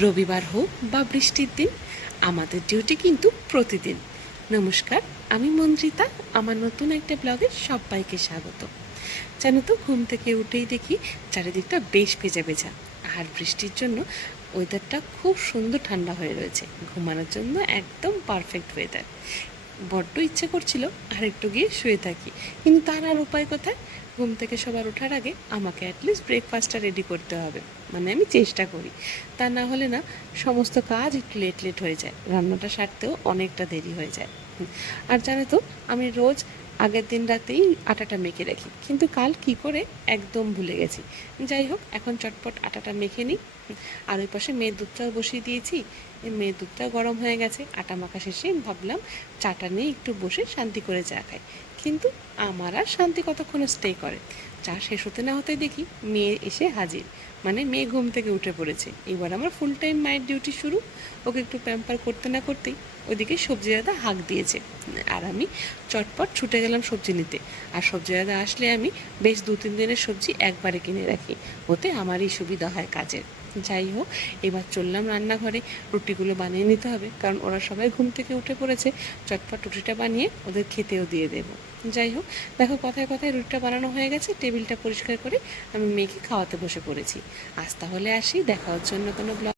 রবিবার হোক বা বৃষ্টির দিন, আমাদের ডিউটি কিন্তু প্রতিদিন। নমস্কার, আমি মন্ত্রিতা। আমার নতুন একটা ব্লগে সবাইকে স্বাগত। জানো তো, ঘুম থেকে উঠেই দেখি চারিদিকটা বেশ ভেজা ভেজা, আর বৃষ্টির জন্য ওয়েদারটা খুব সুন্দর ঠান্ডা হয়ে রয়েছে। ঘুমানোর জন্য একদম পারফেক্ট ওয়েদার। বড্ড ইচ্ছে করছিল আর একটু গিয়ে শুয়ে থাকি, কিন্তু তার আর উপায় কোথায়? ঘুম থেকে সবার ওঠার আগে আমাকে অ্যাটলিস্ট ব্রেকফাস্টটা রেডি করতে হবে। মানে আমি চেষ্টা করি, তা না হলে না সমস্ত কাজ একটু লেট লেট হয়ে যায়, রান্নাটা সারতেও অনেকটা দেরি হয়ে যায়। আর জানো তো, আমি রোজ আগের দিন রাতেই আটাটা মেখে রাখি, কিন্তু কাল কি করে একদম ভুলে গেছি। যাই হোক, এখন চটপট আটাটা মেখে নিই। আর ওই পাশে মেয়ের দুধটাও বসিয়ে দিয়েছি। মেয়ের দুধটাও গরম হয়ে গেছে। আটা মাখা শেষে ভাবলাম চাটা নিয়ে একটু বসে শান্তি করে চা খাই, কিন্তু আমার আর শান্তি কতক্ষণ স্টে করে। চা শেষ হতে না হতেই দেখি মেয়ে এসে হাজির। মানে মেয়ে ঘুম থেকে উঠে পড়েছে। এবার আমার ফুল টাইম মায়ের ডিউটি শুরু। ওকে একটু প্যাম্পার করতে না করতেই ওইদিকে সবজি দাদা হাঁক দিয়েছে, আর আমি চটপট ছুটে গেলাম সবজি নিতে। আর সবজি দাদা আসলে আমি বেশ 2-3 দিনের সবজি একবারে কিনে রাখি, ওতে আমারই সুবিধা হয় কাজের। যাই হোক, এবার চললাম রান্নাঘরে। রুটিগুলো বানিয়ে নিতে হবে, কারণ ওরা সবাই ঘুম থেকে উঠে পড়েছে। চটপট রুটিটা বানিয়ে ওদের খেতেও দিয়ে দেবো। যাই হোক, দেখো কথায় কথায় রুটিটা বানানো হয়ে গেছে। টেবিলটা পরিষ্কার করে আমি মেয়েকে খাওয়াতে বসে পড়েছি। আজ তাহলে আসি, দেখা হচ্ছে অন্য কোনো ব্লগ।